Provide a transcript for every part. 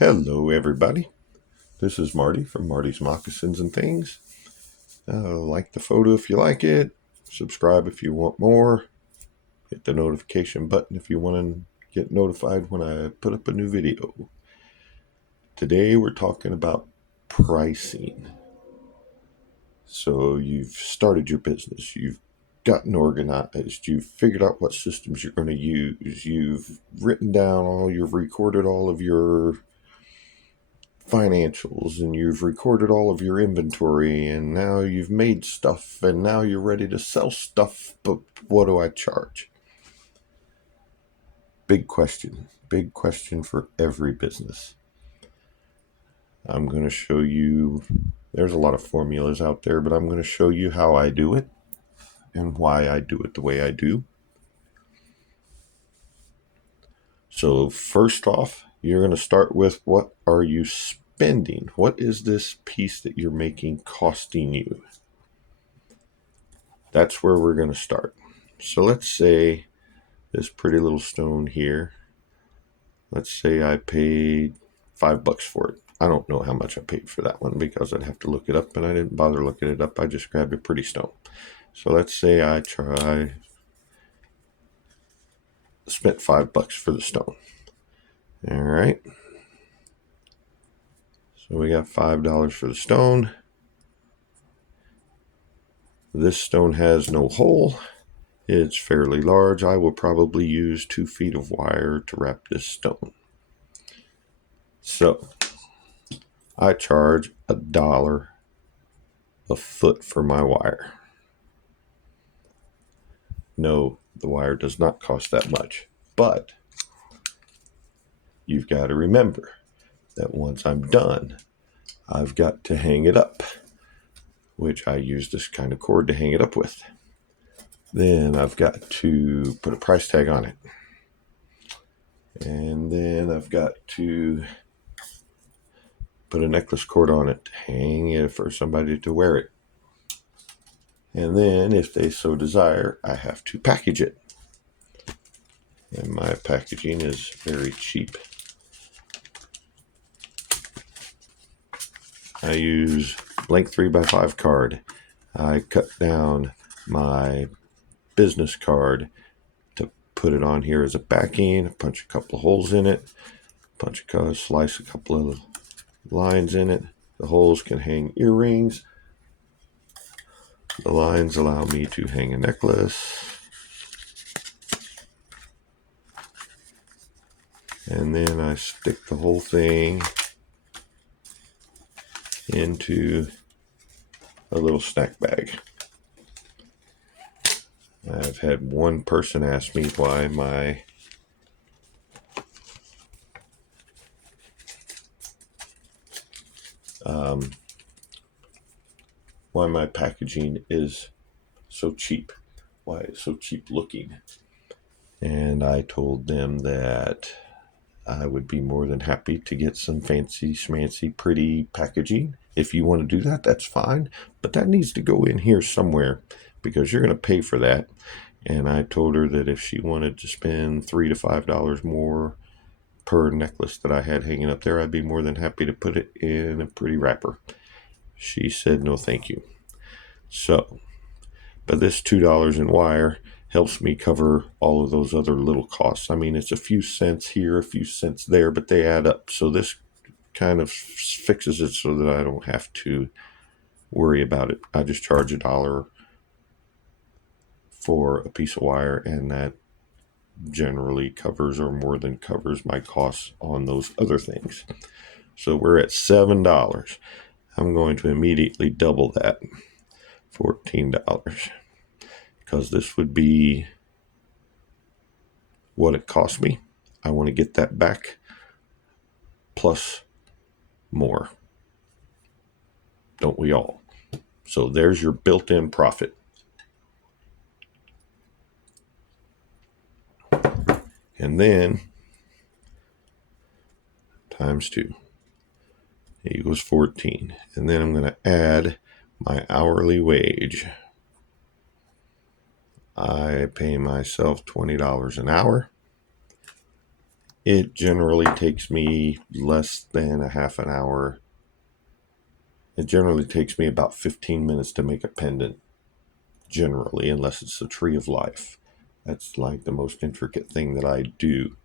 Hello, everybody. This is Marty from Marty's Moccasins and Things. Like the photo if you like it. Subscribe if you want more. Hit the notification button if you want to get notified when I put up a new video. Today we're talking about pricing. So you've started your business. You've gotten organized. You've figured out what systems you're going to use. You've recorded all of your financials, and you've recorded all of your inventory, and now you've made stuff, and now you're ready to sell stuff, but what do I charge? Big question for every business. I'm going to show you, there's a lot of formulas out there, but I'm going to show you how I do it and why I do it the way I do. So first off, you're going to start with, what are you spending? What is this piece that you're making costing you? That's where we're going to start. So let's say this pretty little stone here, let's say I paid $5 for it. I don't know how much I paid for that one because I'd have to look it up, and I didn't bother looking it up. I just grabbed a pretty stone. So let's say I spent $5 for the stone. All right. So we got $5 for the stone. This stone has no hole. It's fairly large. I will probably use 2 feet of wire to wrap this stone. So I charge $1 a foot for my wire. No, the wire does not cost that much, but you've got to remember that once I'm done, I've got to hang it up, which I use this kind of cord to hang it up with. Then I've got to put a price tag on it. And then I've got to put a necklace cord on it to hang it for somebody to wear it. And then, if they so desire, I have to package it. And my packaging is very cheap. I use blank 3x5 card. I cut down my business card to put it on here as a backing, punch a couple of holes in it, slice a couple of lines in it. The holes can hang earrings. The lines allow me to hang a necklace. And then I stick the whole thing into a little snack bag. I've had one person ask me why my packaging is so cheap, why it's so cheap looking. And I told them that I would be more than happy to get some fancy schmancy pretty packaging. If you want to do that, that's fine, but that needs to go in here somewhere because you're going to pay for that. And I told her that if she wanted to spend $3 to $5 more per necklace that I had hanging up there, I'd be more than happy to put it in a pretty wrapper. She said no thank you. So, but this $2 in wire helps me cover all of those other little costs. I mean, it's a few cents here, a few cents there, but they add up. So this kind of fixes it so that I don't have to worry about it. I just charge $1 for a piece of wire, and that generally covers or more than covers my costs on those other things. So we're at $7. I'm going to immediately double that, $14, because this would be what it cost me. I want to get that back plus more. Don't we all? So there's your built-in profit. And then times 2 equals 14. And then I'm going to add my hourly wage. I pay myself $20 an hour. It generally takes me less than a half an hour. It generally takes me about 15 minutes to make a pendant, generally, unless it's the tree of life. That's like the most intricate thing that I do.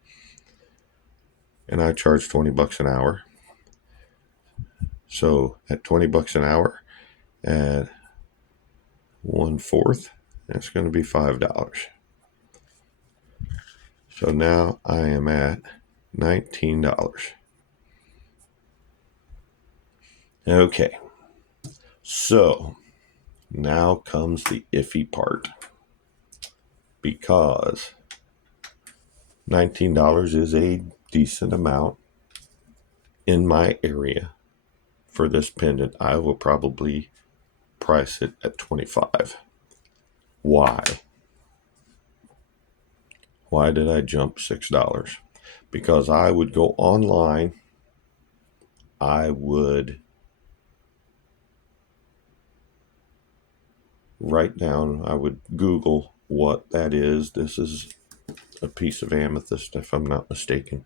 And I charge $20 an hour. So at $20 an hour, at 1/4, that's going to be $5. So now I am at $19. Okay, so now comes the iffy part, because $19 is a decent amount in my area for this pendant. I will probably price it at $25. Why? Why did I jump $6? Because I would go online, I would write down, I would Google what that is. This is a piece of amethyst, if I'm not mistaken.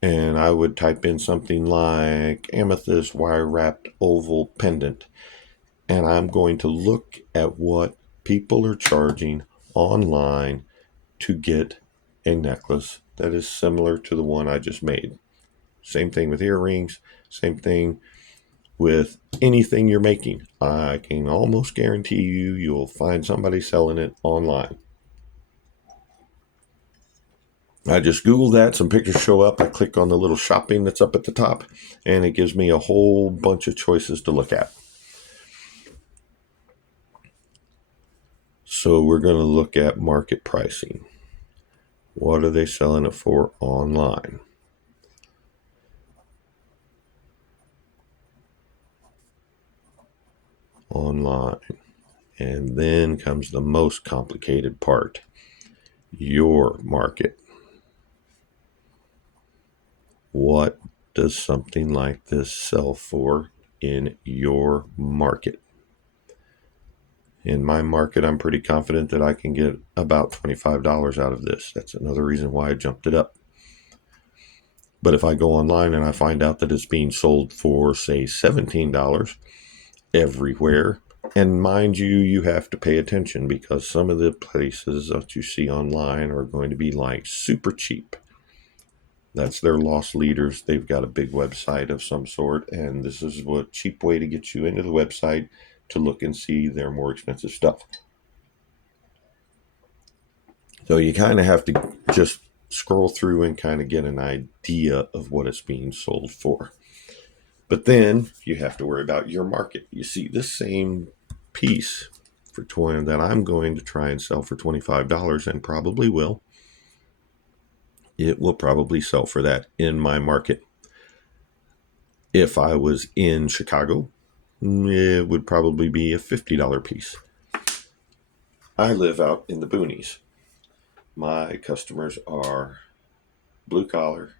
And I would type in something like amethyst wire wrapped oval pendant. And I'm going to look at what people are charging online to get a necklace that is similar to the one I just made. Same thing with earrings, same thing with anything you're making. I can almost guarantee you'll find somebody selling it online. I just Google that, some pictures show up, I click on the little shopping that's up at the top, and it gives me a whole bunch of choices to look at. So we're going to look at market pricing. What are they selling it for online? Online. And then comes the most complicated part, your market. What does something like this sell for in your market? In my market, I'm pretty confident that I can get about $25 out of this. That's another reason why I jumped it up. But if I go online and I find out that it's being sold for, say, $17 everywhere, and mind you, you have to pay attention, because some of the places that you see online are going to be like super cheap. That's their loss leaders. They've got a big website of some sort, and this is a cheap way to get you into the website to look and see their more expensive stuff. So you kind of have to just scroll through and kind of get an idea of what it's being sold for. But then you have to worry about your market. You see, this same piece for 20 that I'm going to try and sell for $25, and probably will, it will probably sell for that in my market. If I was in Chicago, it would probably be a $50 piece. I live out in the boonies. My customers are blue collar,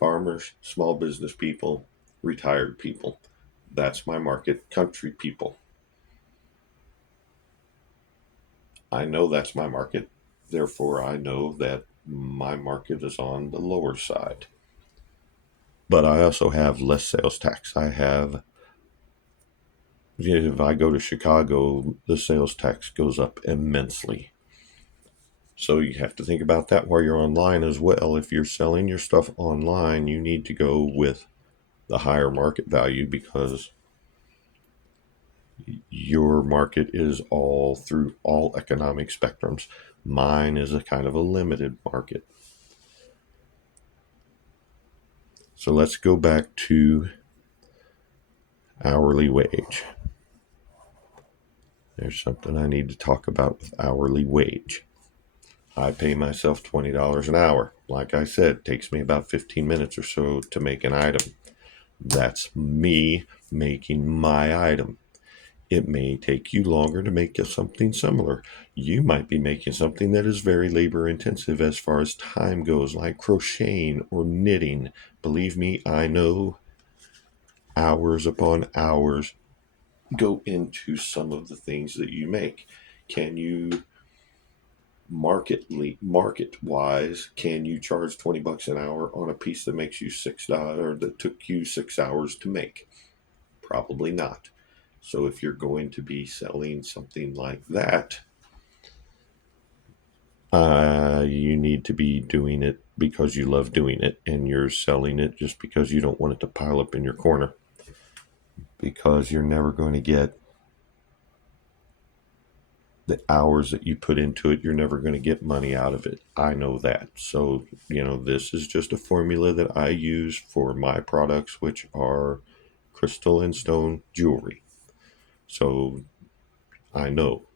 farmers, small business people, retired people. That's my market, country people. I know that's my market. Therefore, I know that my market is on the lower side. But I also have less sales tax. If I go to Chicago, the sales tax goes up immensely. So you have to think about that while you're online as well. If you're selling your stuff online, you need to go with the higher market value, because your market is all through all economic spectrums. Mine is a kind of a limited market. So let's go back to hourly wage. There's something I need to talk about with hourly wage. I pay myself $20 an hour. Like I said, it takes me about 15 minutes or so to make an item. That's me making my item. It may take you longer to make something similar. You might be making something that is very labor intensive as far as time goes, like crocheting or knitting. Believe me, I know hours upon hours go into some of the things that you make. Can you market wise, can you charge $20 an hour on a piece that makes you $6 that took you 6 hours to make? Probably not. So if you're going to be selling something like that, you need to be doing it because you love doing it, and you're selling it just because you don't want it to pile up in your corner, because you're never going to get the hours that you put into it. You're never going to get money out of it. I know that. So, this is just a formula that I use for my products, which are crystal and stone jewelry. So I know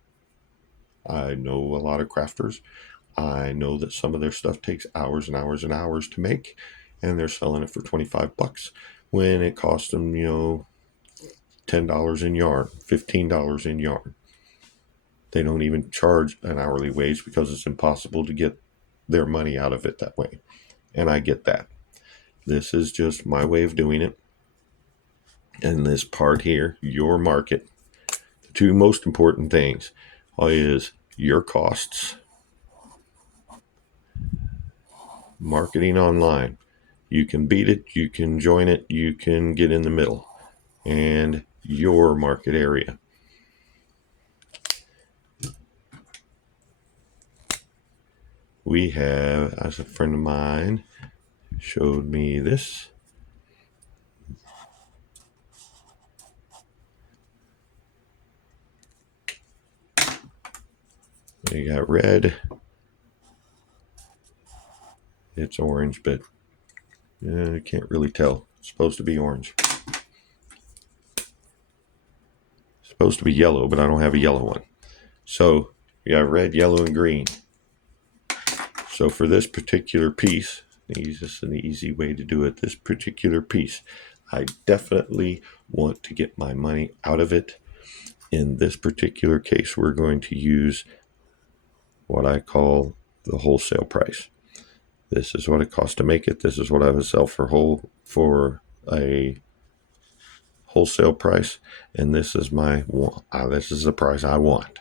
a lot of crafters. I know that some of their stuff takes hours and hours and hours to make, and they're selling it for $25 when it costs them, $10 in yarn, $15 in yarn. They don't even charge an hourly wage because it's impossible to get their money out of it that way. And I get that. This is just my way of doing it. And this part here, your market, the two most important things is your costs, marketing online. You can beat it, you can join it, you can get in the middle, and your market area. We have, as a friend of mine showed me this. We got red. It's orange, but I can't really tell. It's supposed to be orange. It's supposed to be yellow, but I don't have a yellow one. So we got red, yellow, and green. So for this particular piece, this is an easy way to do it. This particular piece, I definitely want to get my money out of it. In this particular case, we're going to use what I call the wholesale price. This is what it costs to make it. This is what I would sell for a wholesale price, and this is the price I want.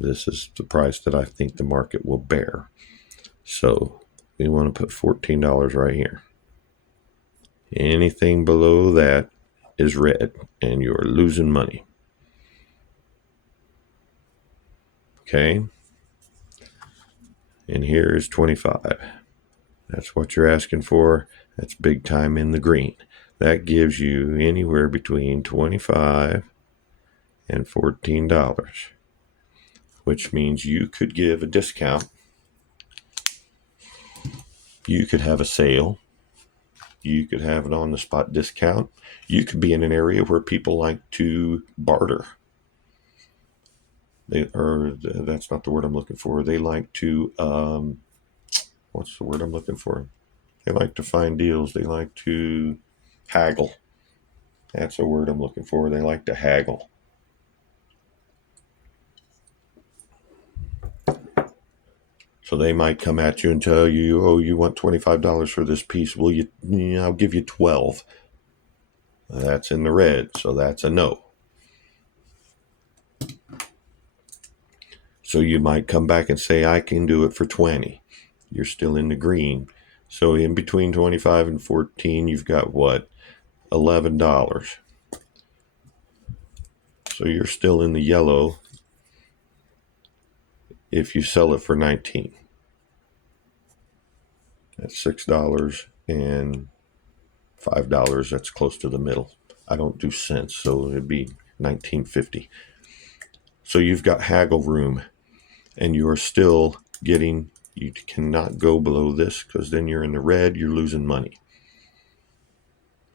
This is the price that I think the market will bear. So we want to put $14 right here. Anything below that is red, and you're losing money. Okay? And here is 25. That's what you're asking for. That's big time in the green. That gives you anywhere between $25 and $14, which means you could give a discount. You could have a sale. You could have an on-the-spot discount. You could be in an area where people like to barter. That's not the word I'm looking for. They like to, what's the word I'm looking for? They like to find deals. They like to haggle. That's a word I'm looking for. They like to haggle. So they might come at you and tell you, "Oh, you want $25 for this piece? Will you? I'll give you 12." That's in the red, so that's a no. So you might come back and say, "I can do it for 20." You're still in the green. So in between 25 and 14, you've got what? $11. So you're still in the yellow if you sell it for 19. That's $6 and $5. That's close to the middle. I don't do cents, so it'd be $19.50. So you've got haggle room, and you are still getting. You cannot go below this because then you're in the red. You're losing money.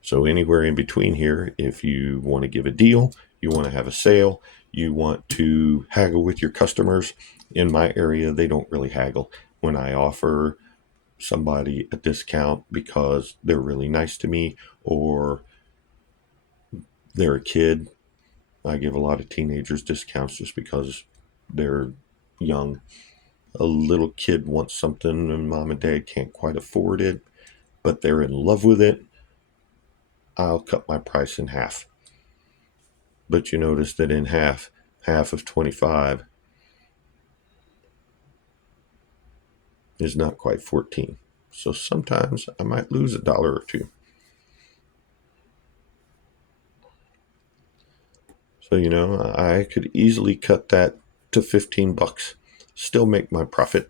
So anywhere in between here, if you want to give a deal, you want to have a sale, you want to haggle with your customers. In my area, they don't really haggle. When I offer somebody a discount because they're really nice to me or they're a kid, I give a lot of teenagers discounts just because they're young. A little kid wants something and mom and dad can't quite afford it, but they're in love with it. I'll cut my price in half. But you notice that in half of 25, is not quite 14. So sometimes I might lose $1 or $2. So, I could easily cut that to $15, still make my profit,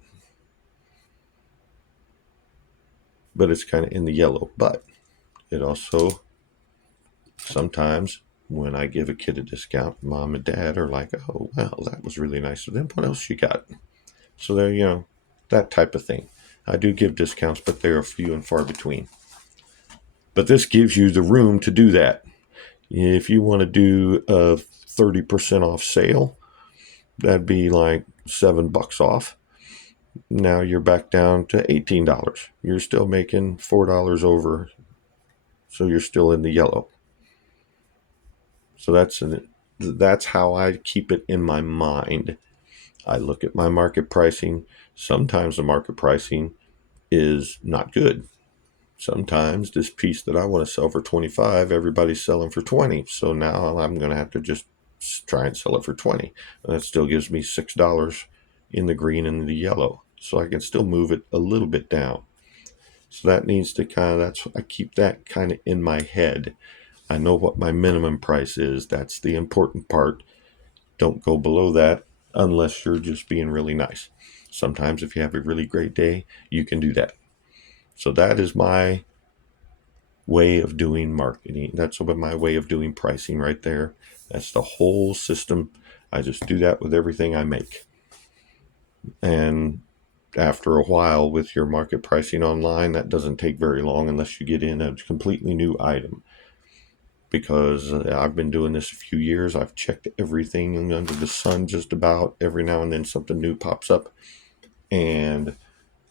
but it's kind of in the yellow. But it also, sometimes when I give a kid a discount, mom and dad are like, oh, well, that was really nice of them. What else you got? So there, that type of thing. I do give discounts, but they are few and far between. But this gives you the room to do that. If you want to do a 30% off sale, that'd be like $7 off. Now you're back down to $18. You're still making $4 over, so you're still in the yellow. So that's how I keep it in my mind. I look at my market pricing. Sometimes the market pricing is not good. Sometimes this piece that I want to sell for 25, everybody's selling for 20. So now I'm going to have to just try and sell it for 20. And that still gives me $6 in the green and the yellow. So I can still move it a little bit down. So that needs to I keep that kind of in my head. I know what my minimum price is. That's the important part. Don't go below that unless you're just being really nice. Sometimes if you have a really great day, you can do that. So that is my way of doing marketing. That's my way of doing pricing right there. That's the whole system. I just do that with everything I make. And after a while with your market pricing online, that doesn't take very long unless you get in a completely new item. Because I've been doing this a few years. I've checked everything under the sun just about. Every now and then something new pops up and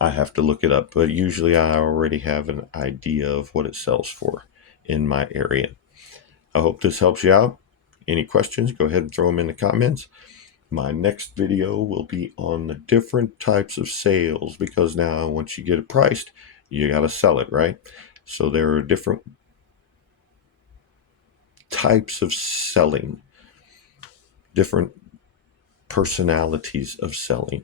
I have to look it up. But usually I already have an idea of what it sells for in my area. I hope this helps you out. Any questions, go ahead and throw them in the comments. My next video will be on the different types of sales, because now once you get it priced, you got to sell it, right? So there are different types of selling, different personalities of selling.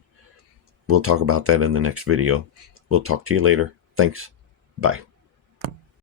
We'll talk about that in the next video. We'll talk to you later. Thanks. Bye.